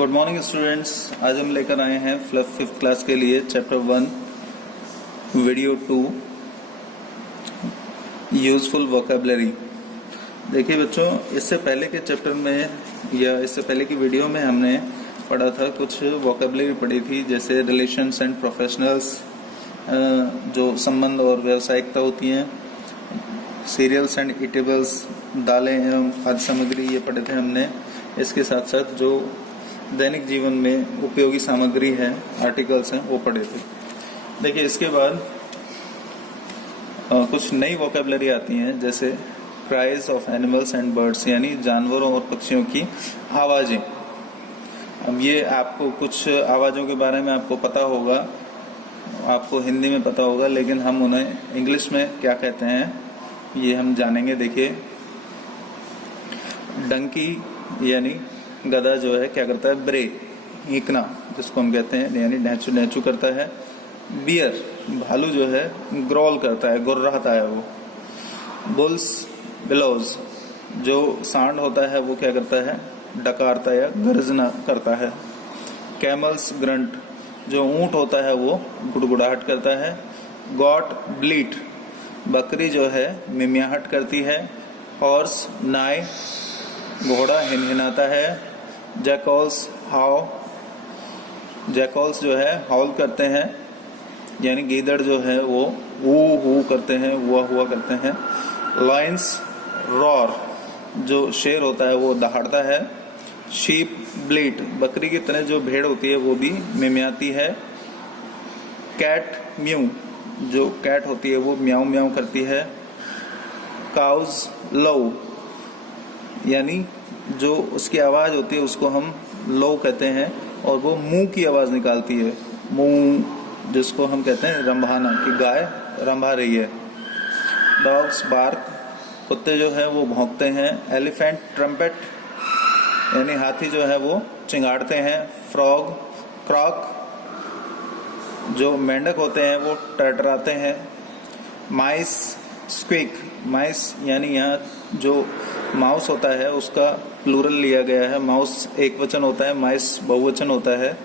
Good morning students. आज हम लेकर आए हैं फिफ्थ क्लास के लिए चैप्टर 1 वीडियो 2 यूजफुल वोकैबुलरी। देखिए बच्चों, इससे पहले के चैप्टर में या इससे पहले की वीडियो में हमने पढ़ा था, कुछ वोकैबुलरी पढ़ी थी, जैसे रिलेशंस एंड प्रोफेशनल्स, जो संबंध और व्यावसायिकता होती हैं, सीरियल्स एंड ईटेबल्स, दालें एवं खाद्य सामग्री, ये पढ़े थे हमने। इसके साथ साथ जो दैनिक जीवन में उपयोगी सामग्री है, आर्टिकल्स हैं, वो पढ़े थे। देखिए इसके बाद कुछ नई वोकैबुलरी आती हैं, जैसे cries of animals and birds, यानी जानवरों और पक्षियों की आवाजें। अब ये आपको कुछ आवाजों के बारे में आपको पता होगा, आपको हिंदी में पता होगा, लेकिन हम उन्हें इंग्लिश में क्या कहते हैं ये हम जानेंगे। देखिए, डंकी यानी गधा जो है क्या करता है, ब्रे, हींकना जिसको हम कहते हैं, यानी ढैचू ढैचू करता है। बियर, भालू जो है ग्रोल करता है, गुर्राता है वो। बुल्स बिलोज, जो सांड होता है वो क्या करता है, डकारता है या गर्जना करता है। कैमल्स ग्रंट, जो ऊंट होता है वो गुड़गुड़ाहट करता है। गॉट ब्लीट, बकरी जो है मिमियाहट करती है। हॉर्स नाई, घोड़ा हिनहिनाता है। जैकॉल्स हाउ, जैकॉल्स जो है हाउल करते हैं, यानी गीदड़ जो है वो हू करते हैं, हुआ करते हैं। लायंस रॉर, जो शेर होता है वो दहाड़ता है। शीप ब्लीट, बकरी की तरह जो भेड़ होती है वो भी मिमियाती है। कैट म्यू, जो कैट होती है वो म्याऊ म्याऊ करती है। काउज लव, यानी जो उसकी आवाज होती है उसको हम लो कहते हैं, और वो मुंह की आवाज निकालती है, मुंह, जिसको हम कहते हैं रंभाना, कि गाय रंभा रही है। डॉग्स बार्क, कुत्ते जो है वो भौंकते हैं। एलिफेंट ट्रम्पेट, यानी हाथी जो है वो चिंगाड़ते हैं। फ्रॉग क्रॉक, जो मेंढक होते हैं वो टरटराते हैं। माइस स्क्विक, माइस यानी यहाँ जो माउस होता है उसका प्लूरल लिया गया है। माउस एक वचन होता है, माइस बहुवचन होता है।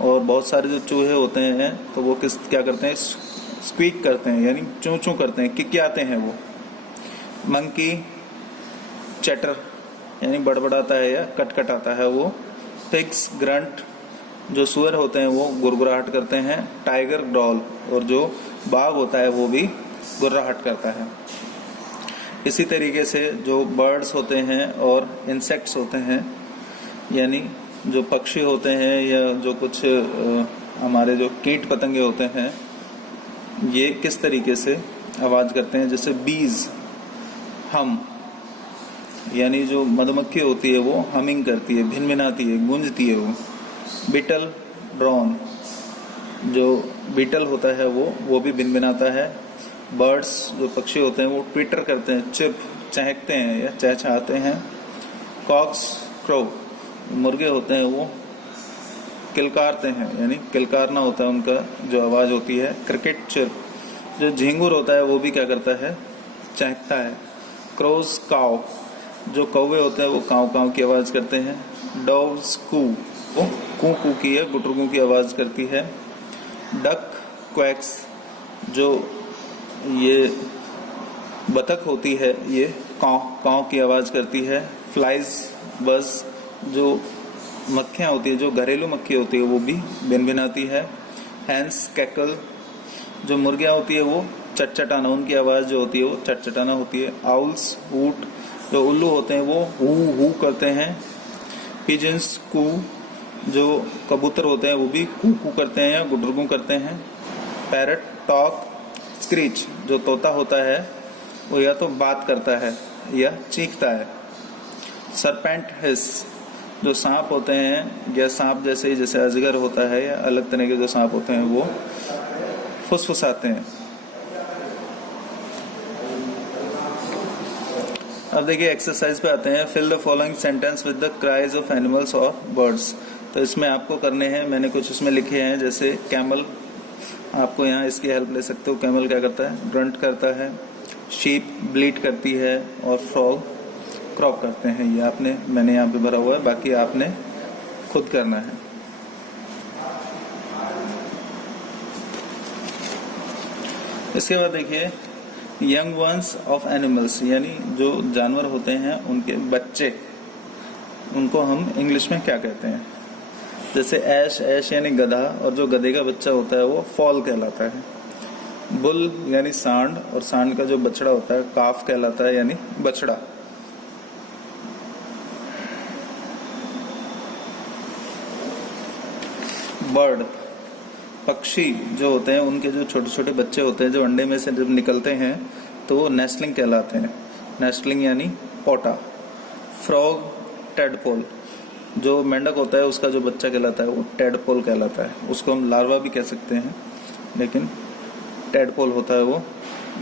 और बहुत सारे जो चूहे होते हैं तो वो क्या करते हैं, स्क्वीक करते हैं, यानी चूं चूं करते हैं, किकियाते हैं वो। मंकी चैटर, यानी बड़बड़ाता है या कटकटाता है वो। पिग्स ग्रंट, जो सुअर होते हैं वो गुरगुराहट करते हैं। टाइगर ग्रॉल, और जो बाघ होता है वो भी गुर्राहट करता है। इसी तरीके से जो बर्ड्स होते हैं और इंसेक्ट्स होते हैं, यानी जो पक्षी होते हैं या जो कुछ हमारे जो कीट पतंगे होते हैं, ये किस तरीके से आवाज करते हैं। जैसे बीज हम, यानी जो मधुमक्खी होती है वो हमिंग करती है, भिनभिनाती है, गूंजती है वो। बीटल ड्रोन, जो बीटल होता है वो भी भिनभिनाता है। बर्ड्स, जो पक्षी होते हैं वो ट्विटर करते हैं, चिप, चहकते हैं या चहचहाते हैं। कॉक्स क्रो, मुर्गे होते हैं वो किलकारते हैं, यानी किलकारना होता है उनका जो आवाज होती है। क्रिकेट चिप, जो झिंगुर होता है वो भी क्या करता है, चहकता है। क्रोज काव, जो कौवे होते हैं वो काव काव की आवाज करते हैं। डॉव्स कू, वो कू कू की है, गुटरगू की आवाज करती है। डक क्वैक्स, जो ये बतख होती है ये काव काव की आवाज करती है। फ्लाइज बज, जो मक्खियां होती है, जो घरेलू मक्खी होती है वो भी भिनभिनाती है। हैंस कैकल, जो मुर्गियां होती है वो चटचटाना, उनकी आवाज जो होती है वो चटचटाना होती है। आउल्स हूट, जो उल्लू होते हैं वो हू करते हैं। पिजन्स कू, जो कबूतर होते हैं वो भी कू कू करते हैं या गुडरगू करते हैं। Parrot talk. स्क्रीच, जो तोता होता है वो या तो बात करता है या चीखता है। सरपेंट हिस, जो सांप होते हैं या सांप जैसे ही, जैसे अजगर होता है या अलग तरह के जो सांप होते हैं वो फुसफुसाते हैं। अब देखिए एक्सरसाइज पे आते हैं। Fill the following sentence with the cries of animals और बर्ड्स। तो इसमें आपको करने हैं, मैंने कुछ इसमें लिखे हैं, जैसे कैमल, आपको यहाँ इसकी हेल्प ले सकते हो। कैमल क्या करता है, ग्रंट करता है। शीप ब्लीट करती है, और फ्रॉग क्रॉक करते हैं। ये मैंने यहाँ पे भरा हुआ है, बाकी आपने खुद करना है। इसके बाद देखिए यंग वंस ऑफ एनिमल्स, यानी जो जानवर होते हैं उनके बच्चे, उनको हम इंग्लिश में क्या कहते हैं। जैसे ऐश, ऐश यानी गधा, और जो गधे का बच्चा होता है वो फॉल कहलाता है। बुल यानी सांड, और सांड का जो बछड़ा होता है काफ कहलाता है, यानी बछड़ा। बर्ड, पक्षी जो होते हैं उनके जो छोटे छोटे बच्चे होते हैं जो अंडे में से जब निकलते हैं तो वो नेस्टलिंग कहलाते हैं। नेस्टलिंग यानी पोटा। फ्रॉग, टेडपोल, जो मेंढक होता है उसका जो बच्चा कहलाता है वो टेडपोल कहलाता है। उसको हम लार्वा भी कह सकते हैं, लेकिन टेडपोल होता है वो।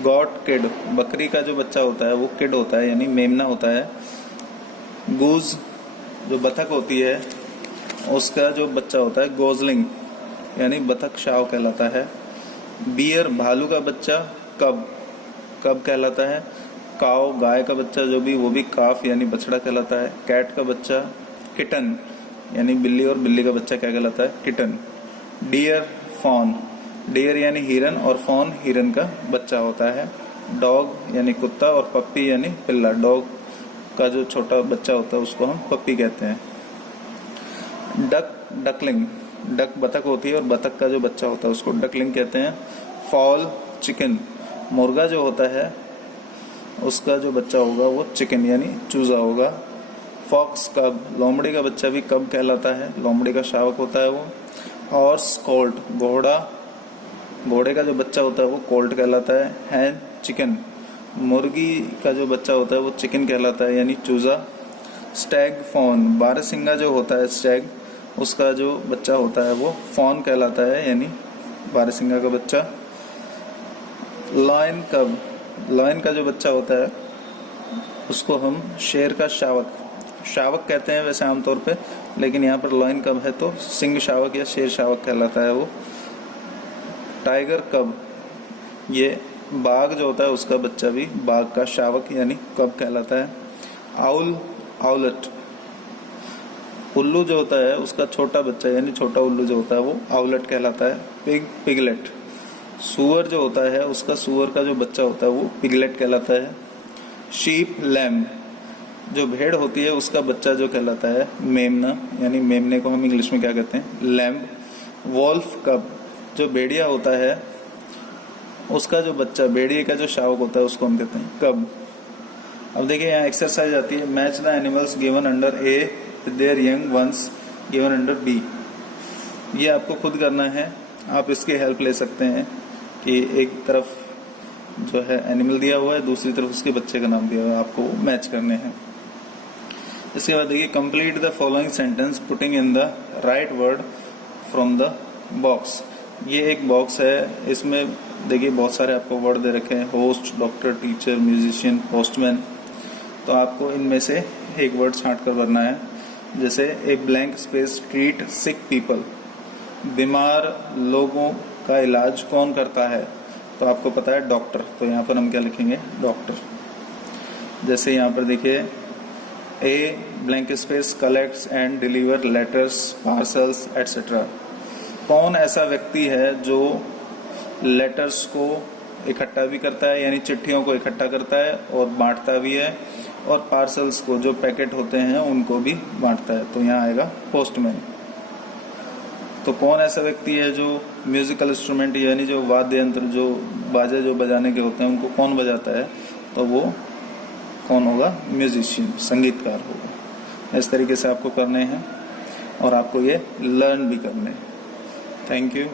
गॉट किड, बकरी का जो बच्चा होता है वो किड होता है, यानी मेमना होता है। गूज, जो बतख होती है उसका जो बच्चा होता है गोजलिंग, यानी बतख शाव कहलाता है। बियर, भालू का बच्चा कब, कब कहलाता है। काव, गाय का बच्चा जो भी, वो भी काफ यानी बछड़ा कहलाता है। कैट का बच्चा किटन, यानी बिल्ली, और बिल्ली का बच्चा क्या कहलाता है, किटन। डियर, फॉन, डियर यानी हिरन, और फॉन हिरन का बच्चा होता है। डॉग यानी कुत्ता, और पप्पी यानी पिल्ला। डॉग का जो छोटा बच्चा होता है उसको हम पप्पी कहते हैं। डक, डकलिंग, डक बतख होती है और बतख का जो बच्चा होता है उसको डकलिंग कहते हैं। फॉल, चिकन, मुर्गा जो होता है उसका जो बच्चा होगा वो चिकन यानी चूजा होगा। फॉक्स, कब, लोमड़ी का बच्चा भी कब कहलाता है, लोमड़ी का शावक होता है वो। हॉर्स, कोल्ट, घोड़ा, घोड़े का जो बच्चा होता है वो कोल्ट कहलाता है। हैन, चिकन, मुर्गी का जो बच्चा होता है वो चिकन कहलाता है, यानी चूजा। स्टैग, फॉन, बारहसिंगा जो होता है स्टैग, उसका जो बच्चा होता है वो फॉन कहलाता है, यानी बारहसिंगा का बच्चा। लायन, कब, लायन का जो बच्चा होता है उसको हम शेर का शावक, शावक कहते हैं वैसे आमतौर पे, लेकिन यहाँ पर लायन कब है तो सिंह शावक या शेर शावक कहलाता है वो। टाइगर, कब, ये बाघ जो होता है उसका बच्चा भी बाघ का शावक यानी कब कहलाता है। आउल, आउलेट, उल्लू जो होता है उसका छोटा बच्चा यानी छोटा उल्लू जो होता है वो आउलेट कहलाता है। पिग, पिगलेट, सुअर जो होता है उसका सुअर का जो बच्चा होता है वो पिगलेट कहलाता है। शीप, लैम, जो भेड़ होती है उसका बच्चा जो कहलाता है मेमना, यानी मेमने को हम इंग्लिश में क्या कहते हैं, लैम्ब। वॉल्फ, कब, जो भेड़िया होता है उसका जो बच्चा, भेड़िए का जो शावक होता है उसको हम कहते हैं कब। अब देखिए यहाँ एक्सरसाइज आती है, match the animals given under A with their young ones given under B. ये आपको खुद करना है, आप इसकी हेल्प ले सकते हैं कि एक तरफ जो है एनिमल दिया हुआ है, दूसरी तरफ उसके बच्चे का नाम दिया हुआ है, आपको मैच करने हैं। इसके बाद देखिए complete the following sentence putting in the right word from the box. ये एक बॉक्स है, इसमें देखिए बहुत सारे आपको वर्ड दे रखे हैं, host, doctor, teacher, musician, postman. तो आपको इनमें से एक वर्ड छांट कर भरना है। जैसे a blank space, treat sick people, बीमार लोगों का इलाज कौन करता है, तो आपको पता है डॉक्टर, तो यहाँ पर हम क्या लिखेंगे, डॉक्टर। जैसे यहाँ पर देखिए a blank space collects and deliver letters, parcels etcetera. कौन ऐसा व्यक्ति है जो लेटर्स को इकट्ठा भी करता है, यानी चिट्ठियों को इकट्ठा करता है और बांटता भी है, और पार्सल्स को, जो पैकेट होते हैं, उनको भी बांटता है, तो यहाँ आएगा पोस्टमैन। तो कौन ऐसा व्यक्ति है जो म्यूजिकल इंस्ट्रूमेंट यानी जो वाद्य यंत्र, जो बाजे जो बजाने के होते हैं, उनको कौन बजाता है, तो वो कौन होगा, म्यूजिशियन, संगीतकार होगा। इस तरीके से आपको करने हैं और आपको ये लर्न भी करने हैं। Thank you.